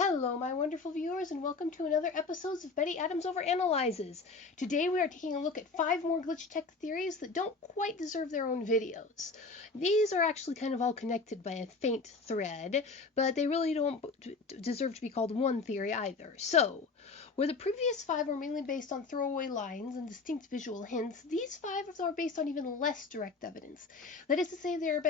Hello, my wonderful viewers, and welcome to another episode of Betty Adams Overanalyzes. Today we are taking a look at 5 more glitch tech theories that don't quite deserve their own videos. These are actually kind of all connected by a faint thread, but they really don't deserve to be called one theory either. So, where the previous 5 were mainly based on throwaway lines and distinct visual hints, these 5 are based on even less direct evidence. That is to say, they are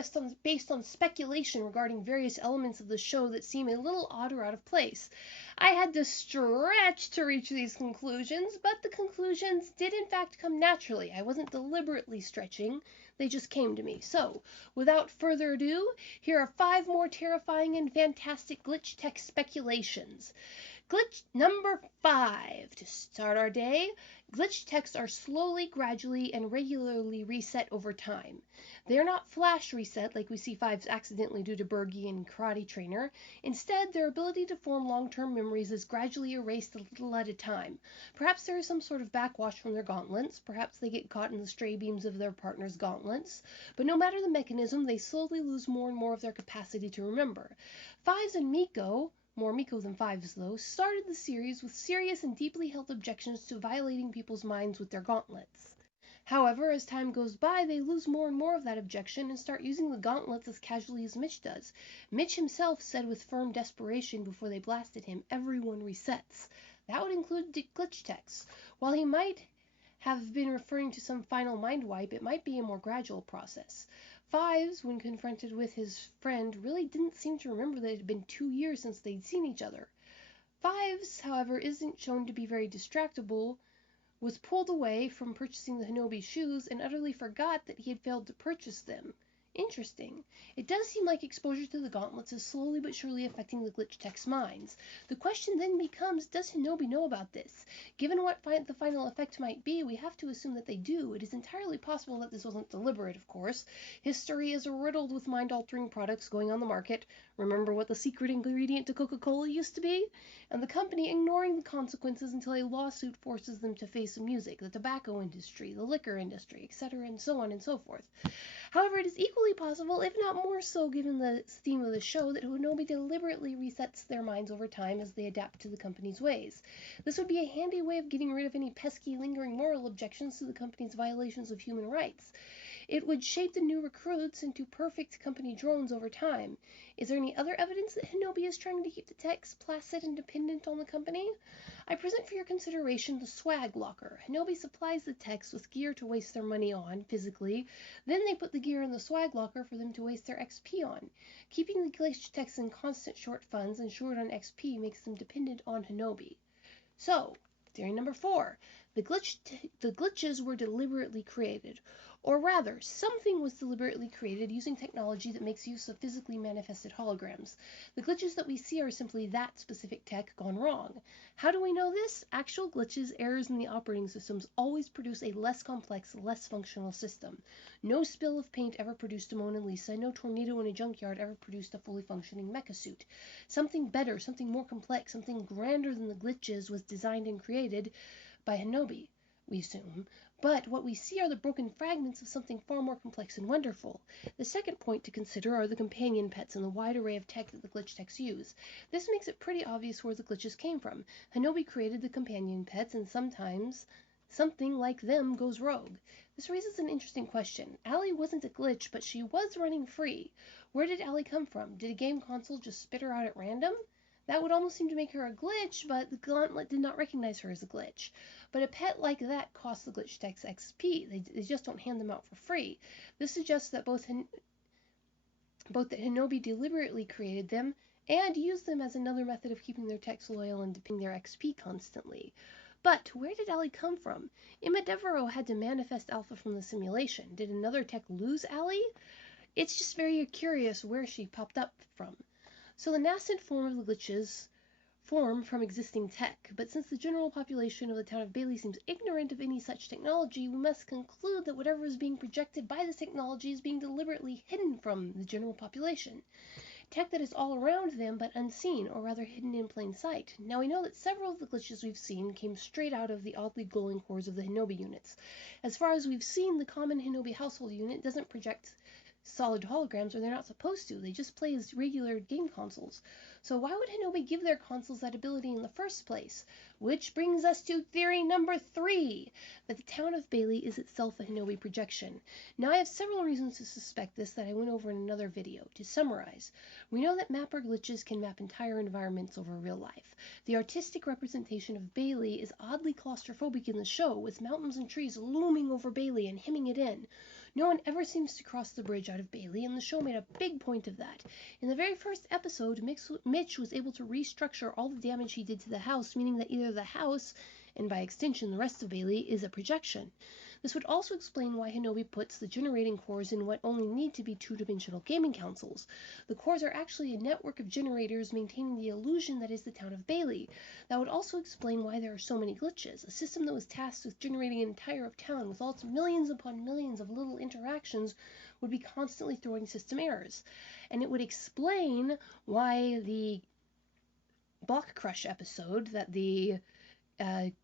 based on speculation regarding various elements of the show that seem a little odd or out of place. I had to stretch to reach these conclusions, but the conclusions did in fact come naturally. I wasn't deliberately stretching, they just came to me. So, without further ado, here are 5 more terrifying and fantastic glitch tech speculations. Glitch number 5. To start our day, glitch techs are slowly, gradually, and regularly reset over time. They're not flash reset like we see 5s accidentally do to Bergie and Karate Trainer. Instead, their ability to form long-term memories is gradually erased a little at a time. Perhaps there is some sort of backwash from their gauntlets, perhaps they get caught in the stray beams of their partner's gauntlets, but no matter the mechanism, they slowly lose more and more of their capacity to remember. 5s and Me-K.O, more Me-K.O than 5s though, started the series with serious and deeply held objections to violating people's minds with their gauntlets. However, as time goes by, they lose more and more of that objection and start using the gauntlets as casually as Mitch does. Mitch himself said with firm desperation before they blasted him, "Everyone resets." That would include glitch techs. While he might have been referring to some final mind wipe, it might be a more gradual process. 5s, when confronted with his friend, really didn't seem to remember that it had been 2 years since they'd seen each other. 5s, however, isn't shown to be very distractible, was pulled away from purchasing the Hinobi shoes and utterly forgot that he had failed to purchase them. Interesting. It does seem like exposure to the gauntlets is slowly but surely affecting the glitch tech's minds. The question then becomes, does Hinobi know about this? Given what the final effect might be, we have to assume that they do. It is entirely possible that this wasn't deliberate, of course. History is riddled with mind-altering products going on the market. Remember what the secret ingredient to Coca-Cola used to be? And the company ignoring the consequences until a lawsuit forces them to face the music, the tobacco industry, the liquor industry, etc., and so on and so forth. However, it is equally possible, if not more so given the theme of the show, that Hinobi deliberately resets their minds over time as they adapt to the company's ways. This would be a handy way of getting rid of any pesky, lingering moral objections to the company's violations of human rights. It would shape the new recruits into perfect company drones over time. Is there any other evidence that Hinobi is trying to keep the techs placid and dependent on the company? I present for your consideration the swag locker. Hinobi supplies the techs with gear to waste their money on, physically. Then they put the gear in the swag locker for them to waste their XP on. Keeping the glitch techs in constant short funds and short on XP makes them dependent on Hinobi. So, theory number 4. The glitches were deliberately created. Or rather, something was deliberately created using technology that makes use of physically manifested holograms. The glitches that we see are simply that specific tech gone wrong. How do we know this? Actual glitches, errors in the operating systems, always produce a less complex, less functional system. No spill of paint ever produced a Mona Lisa, no tornado in a junkyard ever produced a fully functioning mecha suit. Something better, something more complex, something grander than the glitches was designed and created by Hinobi, we assume. But what we see are the broken fragments of something far more complex and wonderful. The second point to consider are the companion pets and the wide array of tech that the glitch techs use. This makes it pretty obvious where the glitches came from. Hinobi created the companion pets, and sometimes something like them goes rogue. This raises an interesting question. Allie wasn't a glitch, but she was running free. Where did Allie come from? Did a game console just spit her out at random? That would almost seem to make her a glitch, but the gauntlet did not recognize her as a glitch. But a pet like that costs the glitch techs XP. They just don't hand them out for free. This suggests that both that Hinobi deliberately created them and used them as another method of keeping their techs loyal and dipping their XP constantly. But where did Allie come from? Emma Devereaux had to manifest Alpha from the simulation. Did another tech lose Allie? It's just very curious where she popped up from. So the nascent form of the glitches form from existing tech, but since the general population of the town of Bailey seems ignorant of any such technology, we must conclude that whatever is being projected by this technology is being deliberately hidden from the general population. Tech that is all around them but unseen, or rather hidden in plain sight. Now we know that several of the glitches we've seen came straight out of the oddly glowing cores of the Hinobi units. As far as we've seen, the common Hinobi household unit doesn't project solid holograms, or they're not supposed to. They just play as regular game consoles. So why would Hinobi give their consoles that ability in the first place? Which brings us to theory number 3, that the town of Bailey is itself a Hinobi projection. Now, I have several reasons to suspect this that I went over in another video. To summarize, we know that mapper glitches can map entire environments over real life. The artistic representation of Bailey is oddly claustrophobic in the show, with mountains and trees looming over Bailey and hemming it in. No one ever seems to cross the bridge out of Bailey, and the show made a big point of that. In the very first episode, Mitch was able to restructure all the damage he did to the house, meaning that either the house, and by extension the rest of Bailey, is a projection. This would also explain why Hinobi puts the generating cores in what only need to be two-dimensional gaming consoles. The cores are actually a network of generators maintaining the illusion that is the town of Bailey. That would also explain why there are so many glitches. A system that was tasked with generating an entire town with all its millions upon millions of little interactions would be constantly throwing system errors. And it would explain why the Block Crush episode that the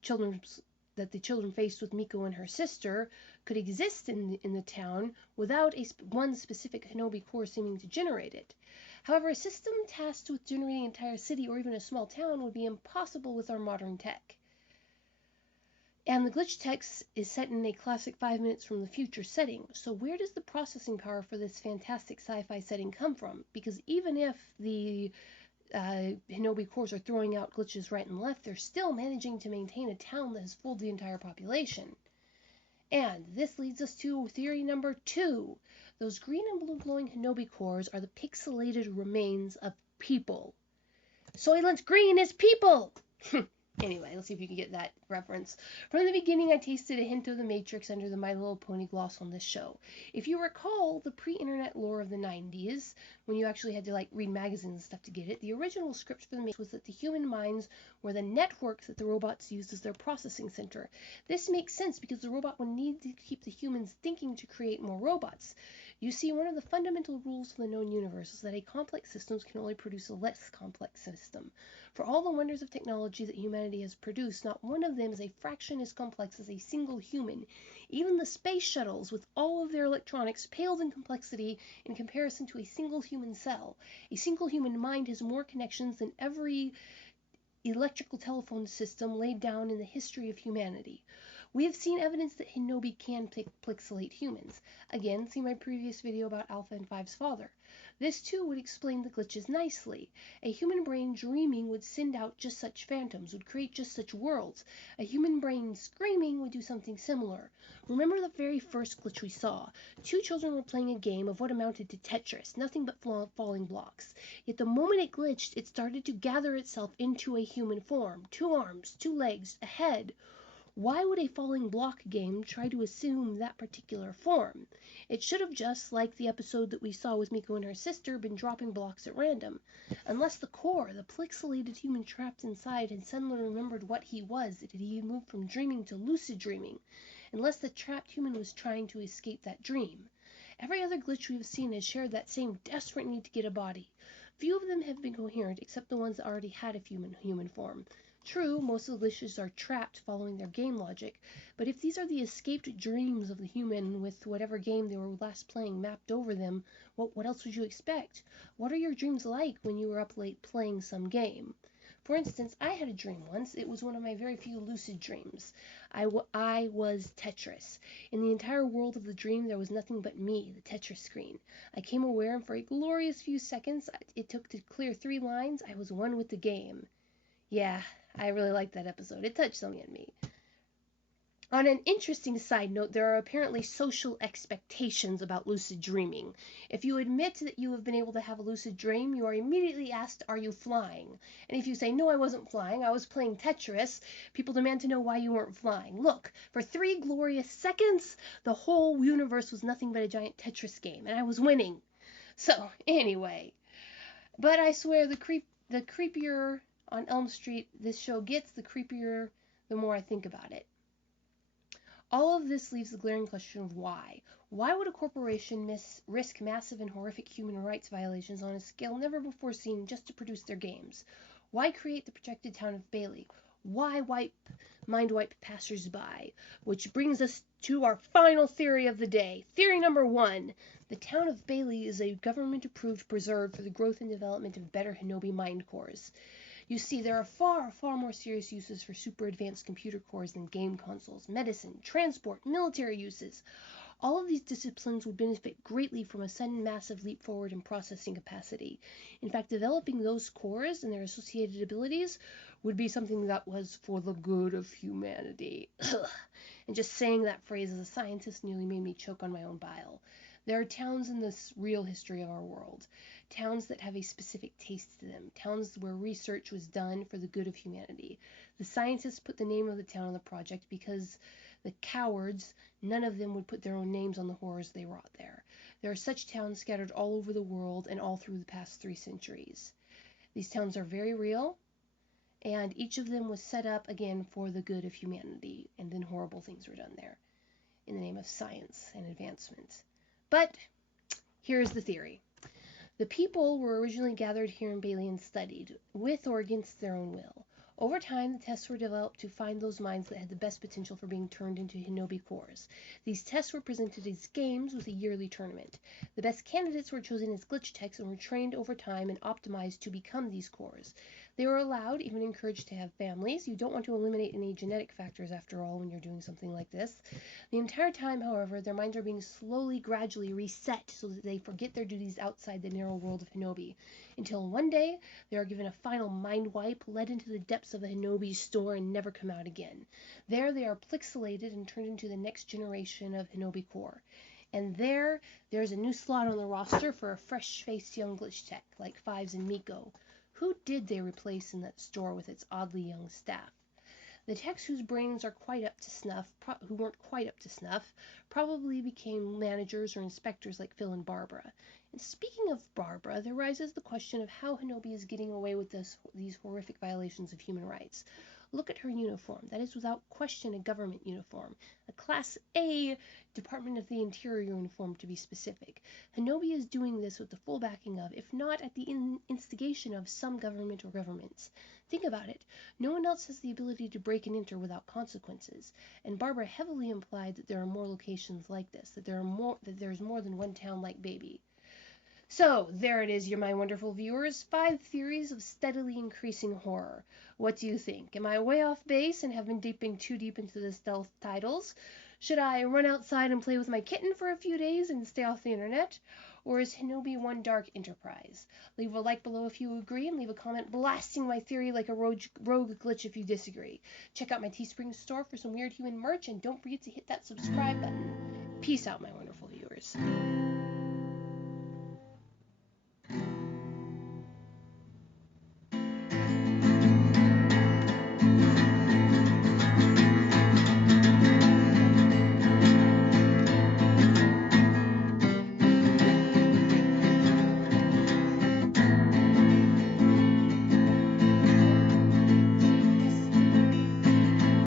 children faced with Me-K.O and her sister could exist in the town without one specific Hinobi core seeming to generate it. However, a system tasked with generating an entire city or even a small town would be impossible with our modern tech. And the glitch text is set in a classic 5 minutes from the future setting, so where does the processing power for this fantastic sci-fi setting come from? Because even if the Hinobi cores are throwing out glitches right and left, they're still managing to maintain a town that has fooled the entire population. And this leads us to theory number 2. Those green and blue glowing Hinobi cores are the pixelated remains of people. Soylent Green is people! Anyway, let's see if you can get that reference. From the beginning, I tasted a hint of the Matrix under the My Little Pony gloss on this show. If you recall the pre-internet lore of the 90s, when you actually had to read magazines and stuff to get it, the original script for the Matrix was that the human minds were the networks that the robots used as their processing center. This makes sense because the robot would need to keep the humans thinking to create more robots. You see, one of the fundamental rules of the known universe is that a complex system can only produce a less complex system. For all the wonders of technology that humanity has produced, not one of them is a fraction as complex as a single human. Even the space shuttles, with all of their electronics, paled in complexity in comparison to a single human cell. A single human mind has more connections than every electrical telephone system laid down in the history of humanity. We have seen evidence that Hinobi can pixelate humans. Again, see my previous video about Alpha and Five's father. This too would explain the glitches nicely. A human brain dreaming would send out just such phantoms, would create just such worlds. A human brain screaming would do something similar. Remember the very first glitch we saw? 2 children were playing a game of what amounted to Tetris, nothing but falling blocks. Yet the moment it glitched, it started to gather itself into a human form. 2 arms, 2 legs, a head. Why would a falling block game try to assume that particular form? It should have just, like the episode that we saw with Me-K.O and her sister, been dropping blocks at random. Unless the core, the pixelated human trapped inside, had suddenly remembered what he was, did he move from dreaming to lucid dreaming? Unless the trapped human was trying to escape that dream. Every other glitch we have seen has shared that same desperate need to get a body. Few of them have been coherent, except the ones that already had a human form. True, most of the glitches are trapped following their game logic, but if these are the escaped dreams of the human with whatever game they were last playing mapped over them, what else would you expect? What are your dreams like when you were up late playing some game? For instance, I had a dream once. It was one of my very few lucid dreams. I was Tetris. In the entire world of the dream, there was nothing but me, the Tetris screen. I came aware, and for a glorious few seconds it took to clear 3 lines, I was one with the game. Yeah, I really liked that episode. It touched something in me. On an interesting side note, there are apparently social expectations about lucid dreaming. If you admit that you have been able to have a lucid dream, you are immediately asked, are you flying? And if you say, no, I wasn't flying, I was playing Tetris, people demand to know why you weren't flying. Look, for 3 glorious seconds, the whole universe was nothing but a giant Tetris game, and I was winning. So, anyway. But I swear, the creepier on Elm Street this show gets, the creepier the more I think about it. All of this leaves the glaring question of why. Why would a corporation risk massive and horrific human rights violations on a scale never before seen just to produce their games? Why create the projected town of Bailey? mind wipe passersby, which brings us to our final theory of the day. Theory number 1. The town of Bailey is a government-approved preserve for the growth and development of better Hinobi mind cores. You see, there are far, far more serious uses for super advanced computer cores than game consoles, medicine, transport, military uses. All of these disciplines would benefit greatly from a sudden massive leap forward in processing capacity. In fact, developing those cores and their associated abilities would be something that was for the good of humanity. And just saying that phrase as a scientist nearly made me choke on my own bile. There are towns in this real history of our world, towns that have a specific taste to them, towns where research was done for the good of humanity. The scientists put the name of the town on the project because the cowards, none of them would put their own names on the horrors they wrought there. There are such towns scattered all over the world and all through the past 3 centuries. These towns are very real, and each of them was set up, again, for the good of humanity, and then horrible things were done there in the name of science and advancement. But here's the theory. The people were originally gathered here in Bailey and studied, with or against their own will. Over time, the tests were developed to find those minds that had the best potential for being turned into Hinobi cores. These tests were presented as games with a yearly tournament. The best candidates were chosen as glitch techs and were trained over time and optimized to become these cores. They were allowed, even encouraged, to have families. You don't want to eliminate any genetic factors, after all, when you're doing something like this. The entire time, however, their minds are being slowly, gradually reset so that they forget their duties outside the narrow world of Hinobi, until one day they are given a final mind wipe, led into the depths of the Hinobi store, and never come out again. There they are pixelated and turned into the next generation of Hinobi core. And there's a new slot on the roster for a fresh-faced young glitch tech, like Fives and Me-K.O. Who did they replace in that store with its oddly young staff? The techs whose brains are quite up to snuff, who weren't quite up to snuff, probably became managers or inspectors like Phil and Barbara. And speaking of Barbara, there rises the question of how Hinobi is getting away with these horrific violations of human rights. Look at her uniform. That is without question a government uniform, a Class A Department of the Interior uniform to be specific. Hinobi is doing this with the full backing of, if not at the instigation of, some government or governments. Think about it. No one else has the ability to break and enter without consequences. And Barbara heavily implied that there are more locations like this, that there's more than one town like Baby. So, there it is, my wonderful viewers. 5 theories of steadily increasing horror. What do you think? Am I way off base and have been dipping too deep into the stealth titles? Should I run outside and play with my kitten for a few days and stay off the internet? Or is Hinobi one dark enterprise? Leave a like below if you agree, and leave a comment blasting my theory like a rogue glitch if you disagree. Check out my Teespring store for some weird human merch, and don't forget to hit that subscribe button. Peace out, my wonderful viewers.